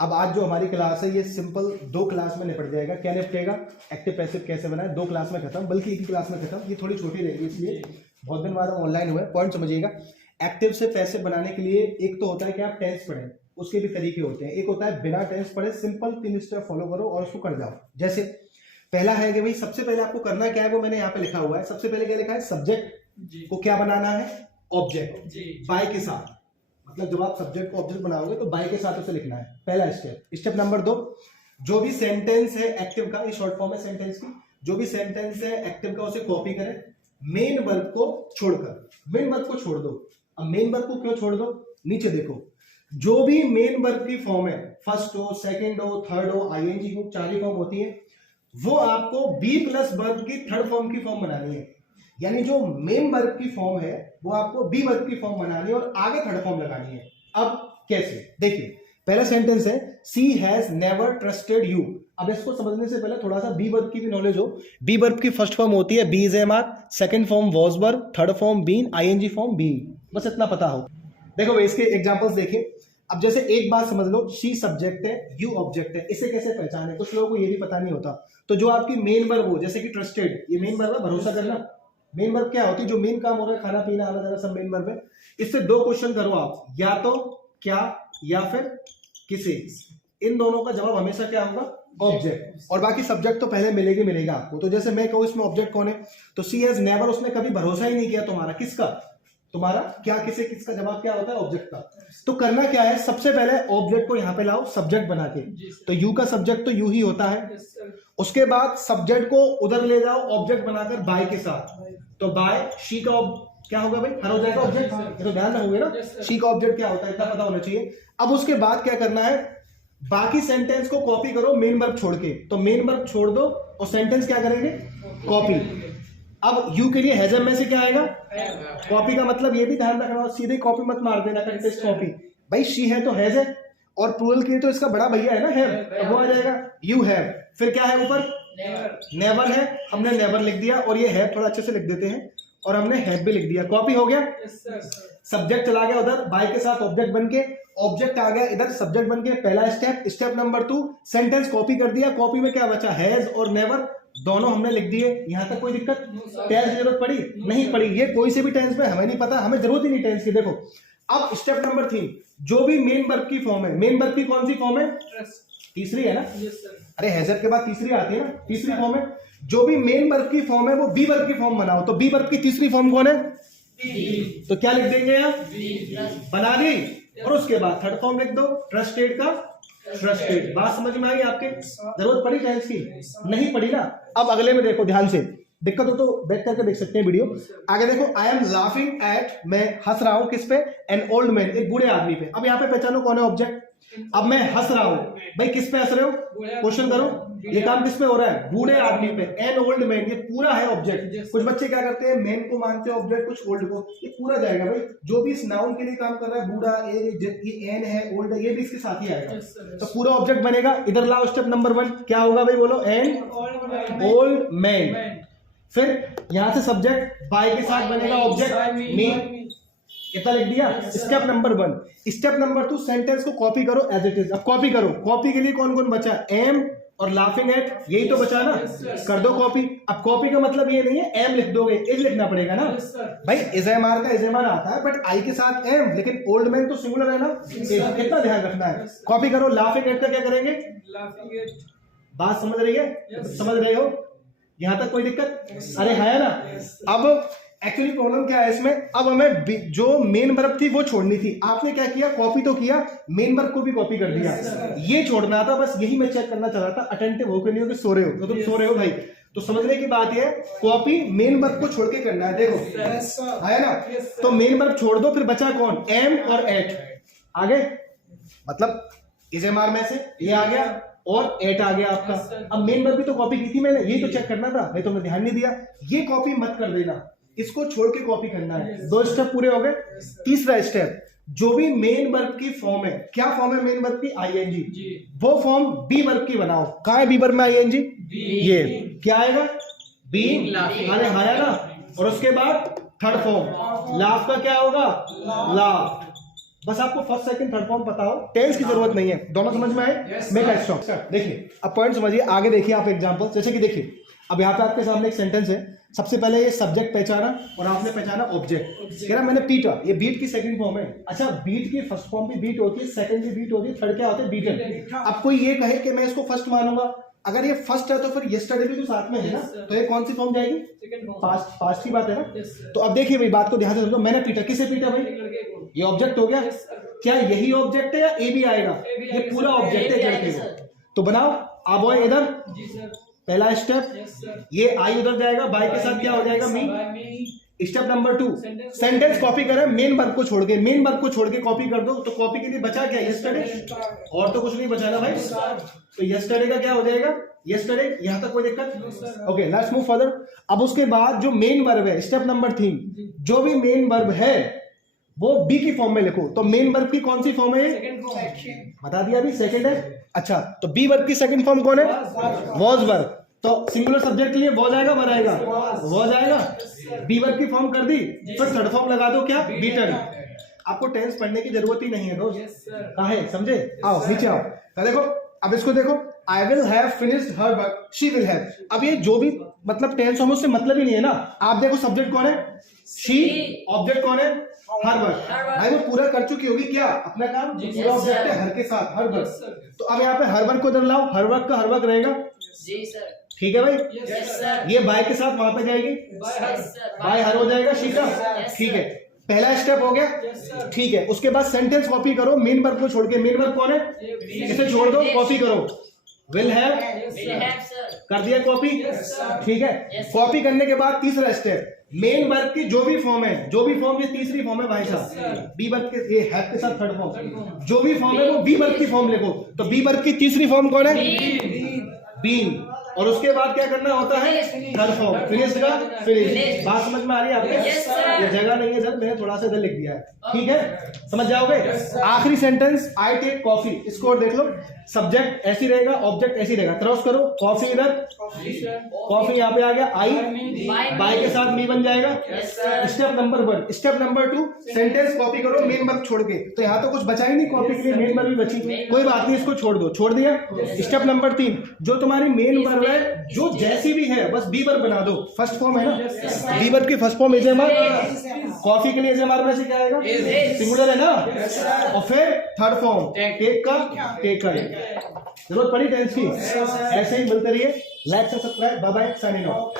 अब आज जो हमारी क्लास है ये सिंपल 2 क्लास में निपट जाएगा। क्या निपटेगा? एक्टिव पैसिव कैसे बनाए, 2 क्लास में खत्म, बल्कि एक ही क्लास में खत्म। ये थोड़ी छोटी रहेगी इसलिए बहुत दिन बाद हम ऑनलाइन हुए। पॉइंट समझिएगा, एक्टिव से पैसिव बनाने के लिए एक तो होता है कि आप टेंस पढ़ें, उसके भी तरीके होते हैं। एक होता है बिना टेंस पढ़े, सिंपल 3 स्टेप फॉलो करो और उसको कर जाओ। जैसे पहला है कि भाई सबसे पहले आपको करना क्या है, वो मैंने यहाँ पे लिखा हुआ है। सबसे पहले क्या लिखा है? सब्जेक्ट को क्या बनाना है? ऑब्जेक्ट बाय के साथ। मतलब जब आप सब्जेक्ट को ऑब्जेक्ट बनाओगे तो बाय के साथ उसे लिखना है, पहला स्टेप। स्टेप नंबर 2, जो भी सेंटेंस है एक्टिव का, ये शॉर्ट फॉर्म है सेंटेंस की, जो भी सेंटेंस है एक्टिव का उसे कॉपी करें मेन वर्ब को छोड़कर। मेन वर्ब को छोड़ दो। अब मेन वर्ब को क्यों छोड़ दो? नीचे देखो, जो भी मेन वर्ब की फॉर्म है, फर्स्ट हो, सेकंड हो, थर्ड हो, आईएनजी हो, 4 ही फॉर्म होती है, वो आपको बी प्लस वर्ब की थर्ड फॉर्म की फॉर्म बनानी है। यानी जो मेन वर्ब की फॉर्म है वो आपको बी वर्ब की फॉर्म बनानी है और आगे थर्ड फॉर्म लगानी है। अब कैसे? देखिए, पहला सेंटेंस है सी हैज नेवर ट्रस्टेड यू। अब इसको समझने से पहले थोड़ा सा बी वर्ब की भी नॉलेज हो। बी वर्ब की फर्स्ट फॉर्म होती है be is am are, second form was were, third form been, ING form being. बस इतना पता हो। देखो इसके एग्जांपल्स देखिए। अब जैसे एक बात समझ लो, शी सब्जेक्ट है, यू ऑब्जेक्ट है। इसे कैसे पहचाने? कुछ लोगों को ये भी पता नहीं होता। तो जो आपकी मेन वर्ब हो, जैसे कि ट्रस्टेड, ये मेन वर्ब है, भरोसा करना। मेन वर्ब क्या होती है? जो मेन काम हो रहा है, खाना पीना आना जाना, सब मेन वर्ब है। इससे 2 क्वेश्चन करो आप, या तो क्या या फिर किसे। इन दोनों का जवाब हमेशा क्या होगा? ऑब्जेक्ट। और बाकी सब्जेक्ट तो पहले मिलेगा आपको। तो जैसे मैं कहूं इसमें ऑब्जेक्ट कौन है, तो सी हैज नेवर, उसने कभी भरोसा ही नहीं किया तुम्हारा। किसका? तुम्हारा। क्या किसे, किसका जवाब क्या होता है? ऑब्जेक्ट का। तो करना क्या है, सबसे पहले ऑब्जेक्ट को यहां पे लाओ सब्जेक्ट बना के। तो यू का सब्जेक्ट तो यू ही होता है। उसके बाद सब्जेक्ट को उधर ले जाओ ऑब्जेक्ट बनाकर बाय के साथ। तो बाय शी का क्या होगा भाई? हर हो जाएगा ऑब्जेक्ट। तो ध्यान रखोगे ना, शी का ऑब्जेक्ट क्या होता है, इतना पता होना चाहिए। अब उसके बाद क्या करना है, बाकी सेंटेंस को कॉपी करो मेन वर्ब छोड़ के। तो मेन वर्ब छोड़ दो और सेंटेंस क्या करेंगे? कॉपी। अब यू के लिए हैजम में से क्या आएगा? कॉपी का मतलब ये भी ध्यान रखना, सीधे कॉपी मत मार देना, कंटेस्ट कॉपी। भाई शी है तो हैज है, और प्लूरल के लिए तो इसका बड़ा भैया है ना, हैव। अब वो आ जाएगा यू हैव। फिर क्या है ऊपर? नेवर है, हमने नेवर लिख दिया, और ये हैव थोड़ा अच्छे से लिख देते हैं, और हमने हैव भी लिख दिया। कॉपी हो गया। सब्जेक्ट चला गया उधर बाय के साथ ऑब्जेक्ट बनके, ऑब्जेक्ट आ गया इधर सब्जेक्ट बनके। पहला step. Step number 2, sentence copy कर दिया। कॉपी में क्या बचा? हैज और नेवर, दोनों हमने लिख दिए। यहां तक कोई दिक्कत? टेंस की जरूरत पड़ी? नहीं पड़ी। ये कोई से भी टेंस में हमें नहीं पता, हमें जरूरत ही नहीं टेंस की। देखो अब स्टेप नंबर 3, जो भी मेन वर्ब की फॉर्म है, मेन वर्ब की कौन सी फॉर्म है? तीसरी है ना। अरे हैजर के बाद तीसरी आती है ना, तीसरी फॉर्म है। जो भी मेन वर्ब की फॉर्म है वो बी वर्ब की फॉर्म बनाओ। तो बी वर्ब की तीसरी फॉर्म कौन है? तो क्या लिख देंगे आप? बना दी। और उसके बाद थर्ड फॉर्म लिख दो, ट्रस्टेड का ट्रस्टेड। बात समझ में आई आपके? जरूरत पड़ी टेंस की? नहीं पड़ी ना। अब अगले में देखो ध्यान से, दिक्कत हो तो बैक करके देख सकते हैं वीडियो। आगे देखो, आई एम लाफिंग एट, मैं हंस रहा हूं किस पे? एन ओल्ड मैन, एक बूढ़े आदमी पे। अब यहाँ पे पहचानो कौन है ऑब्जेक्ट। अब मैं हंस रहा हूं, भाई किस पे हंस रहे हो? क्वेश्चन करो, ये काम किस पे हो रहा है? बूढ़े आदमी पे। एन ओल्ड मैन, ये पूरा है ऑब्जेक्ट। कुछ बच्चे क्या करते हैं, मैन को मानते हैं ऑब्जेक्ट, कुछ ओल्ड को। ये पूरा जाएगा भाई, जो भी इस नाउन के लिए काम कर रहा है, बूढ़ा, ये एन है, ओल्ड है, ये भी इसके साथ ही आएगा। तो पूरा ऑब्जेक्ट बनेगा। इधर लाओ स्टेप नंबर 1, क्या होगा भाई? बोलो, एन ओल्ड मैन। फिर यहां से सब्जेक्ट बाय के साथ बनेगा ऑब्जेक्ट मी। कितना लिख दिया? Step number 1। Step number 2, sentence को कॉपी करो एज इट इज। अब कॉपी करो। कॉपी के लिए कौन कौन बचा? एम और लाफिंग एट, यही तो बचा ना। कर दो कॉपी। अब कॉपी का मतलब ये नहीं है एम लिख दोगे, इज लिखना पड़ेगा ना भाई। इज एम आर का इज एम आर आता है, बट आई के साथ एम, लेकिन ओल्ड मैन तो सिंगुलर है ना, कितना ध्यान रखना है। कॉपी करो। लाफिंग एट का क्या करेंगे? बात समझ रही है? समझ रहे हो? यहां तक कोई दिक्कत? अरे है ना। अब एक्चुअली प्रॉब्लम क्या है इसमें, अब हमें जो मेन वर्ब थी वो छोड़नी थी। आपने क्या किया? कॉपी तो किया, मेन वर्ब को भी कॉपी कर दिया। ये छोड़ना था, बस यही मैं चेक करना चाह रहा था। अटेंटिव हो के नहीं हो कि सो रहे हो? तो तुम सो रहे हो भाई। तो समझने की बात है, कॉपी मेन वर्ब को छोड़ के करना है। देखो है ना। तो मेन वर्ब छोड़ दो, फिर बचा कौन? एम और एट। आगे मतलब इज एम आर में से ये आ गया और एट आ गया आपका। अब मेन वर्ब भी तो कॉपी की थी मैंने, यही तो चेक करना था, नहीं तो मैं ध्यान नहीं दिया। ये कॉपी मत कर देना, इसको छोड़ के कॉपी करना है। 2 स्टेप पूरे हो गए। तीसरा स्टेप, जो भी मेन वर्ब की फॉर्म है, क्या फॉर्म है मेन वर्ब की? आईएनजी। वो फॉर्म बी वर्ब की बनाओ। कहां है बी वर्ब में आईएनजी? ये क्या आएगा? बीइंग। अरे आया ना। और उसके बाद थर्ड फॉर्म लाफ का क्या होगा? लाफ। बस आपको फर्स्ट सेकंड थर्ड फॉर्म पता हो, टेंस की जरूरत नहीं है। दोनों समझ में आए? Make a stop. देखिए अब पॉइंट समझिए, आगे देखिए आप एग्जांपल। जैसे कि देखिए अब यहाँ पे आपके सामने एक सेंटेंस है। सबसे पहले ये सब्जेक्ट पहचाना और आपने पहचाना ऑब्जेक्ट। कह रहा मैंने पीटा, ये बीट की सेकंड फॉर्म है। अच्छा बीट की फर्स्ट फॉर्म भी बीट होती है, सेकंड भी बीट होती है, थर्ड क्या होता है? बीटन। अब कोई ये कहे कि मैं इसको फर्स्ट मानूंगा, अगर ये फर्स्ट है तो फिर यस्टरडे भी तो साथ में है ना, तो ये कौन सी फॉर्म जाएगी? पास्ट। पास्ट की बात है ना। तो अब देखिए भाई बात को ध्यान से समझो, मैंने पीटा, किसे पीटा भाई? ये ऑब्जेक्ट हो गया। क्या यही ऑब्जेक्ट है या ए भी आएगा? ये पूरा ऑब्जेक्ट है जड़ के। तो बनाओ आ बॉय इधर, पहला स्टेप ये आई उधर जाएगा, बाय के साथ क्या हो जाएगा? मी। स्टेप नंबर 2 सेंटेंस कॉपी करें मेन वर्ब को छोड़ के, मेन वर्ब को छोड़ के कॉपी कर दो। तो कॉपी के लिए बचा क्या? यस्टरडे, और तो कुछ नहीं बचा ना भाई। तो यस्टरडे का क्या हो जाएगा? यस्टरडे। यहां तक कोई दिक्कत? Okay let's move further. अब उसके बाद जो मेन वर्ब है, स्टेप नंबर 3, जो भी मेन वर्ब है वो बी की फॉर्म में लिखो। तो मेन वर्ब की कौन सी फॉर्म है? बता दिया अभी, सेकंड है। अच्छा तो बी वर्ब की सेकंड फॉर्म कौन है? Was verb. तो सिंगुलर सब्जेक्ट के लिए वॉज आएगा, वर आएगा? वॉज आएगा। बी वर्ब की फॉर्म कर दी, फिर थर्ड फॉर्म लगा दो क्या? बीटन। आपको टेंस पढ़ने की जरूरत ही नहीं है दोस्त। कहाँ है समझे? आओ नीचे आओ। तो देखो अब इसको देखो, I will have finished her work, she will have. अब ये जो भी मतलब टेंस हो उससे मतलब ही नहीं है ना। आप देखो सब्जेक्ट कौन है? शी। ऑब्जेक्ट कौन है? Her work. भाई वो पूरा कर चुकी होगी क्या अपना काम? पूरा ऑब्जेक्ट है हर के साथ, हर वर्क। तो अब यहाँ पे हर वर्क को इधर लाओ, हर वर्क का हर वर्क रहेगा। ठीक है भाई। ये बाय के साथ वहां पे जाएगी, बाय हर हो जाएगा शी का। ठीक है पहला स्टेप हो गया। ठीक है उसके बाद सेंटेंस कॉपी करो मेन वर्ब को छोड़ के। मेन वर्ब कौन है? इसे छोड़ दो, कॉपी करो। विल हैव कर दिया कॉपी। ठीक है कॉपी करने के बाद तीसरा स्टेप, मेन वर्ब की जो भी फॉर्म है, जो भी फॉर्म, ये तीसरी फॉर्म है भाई साहब। बी वर्ब के ये हैव के साथ थर्ड फॉर्म, जो भी फॉर्म है वो बी वर्ब की फॉर्म लिखो। तो बी वर्ब की तीसरी फॉर्म कौन है? बीन। और उसके बाद क्या करना होता है? Third form. फिनिश्ड का फिनिश। बात समझ में आ रही है आपको? ये जगह नहीं है सर, मैंने थोड़ा सा इधर लिख दिया है। ठीक है समझ जाओगे? आखिरी सेंटेंस आई टेक कॉफी, इसको और देख लो। सब्जेक्ट ऐसी रहेगा, ऑब्जेक्ट ऐसी रहेगा। क्रॉस करो, कॉफी इधर, कॉफी यहाँ पे आ गया। आई बाय के साथ मी बन जाएगा। Step number 1। Step number 2 sentence copy करो मेन वर्ब छोड़ के। तो यहाँ तो कुछ बचा ही नहीं कॉपी के लिए, मेन वर्ब भी बची, कोई बात नहीं इसको छोड़ दो। छोड़ दिया। स्टेप नंबर 3 जो तुम्हारी मेन वर्ब है जो जैसी भी है बस बी वर्ब बना दो। फर्स्ट फॉर्म है ना, बी वर्ब की first form is am are. Coffee के लिए इज एम आर में से क्या आएगा? सिंगुलर है ना। और फिर थर्ड फॉर्म टेक का, टेकन। जरूरत पड़ी टेंस की? ऐसे ही मिलते रहिए। लाइक से subscribe. Bye bye, signing of.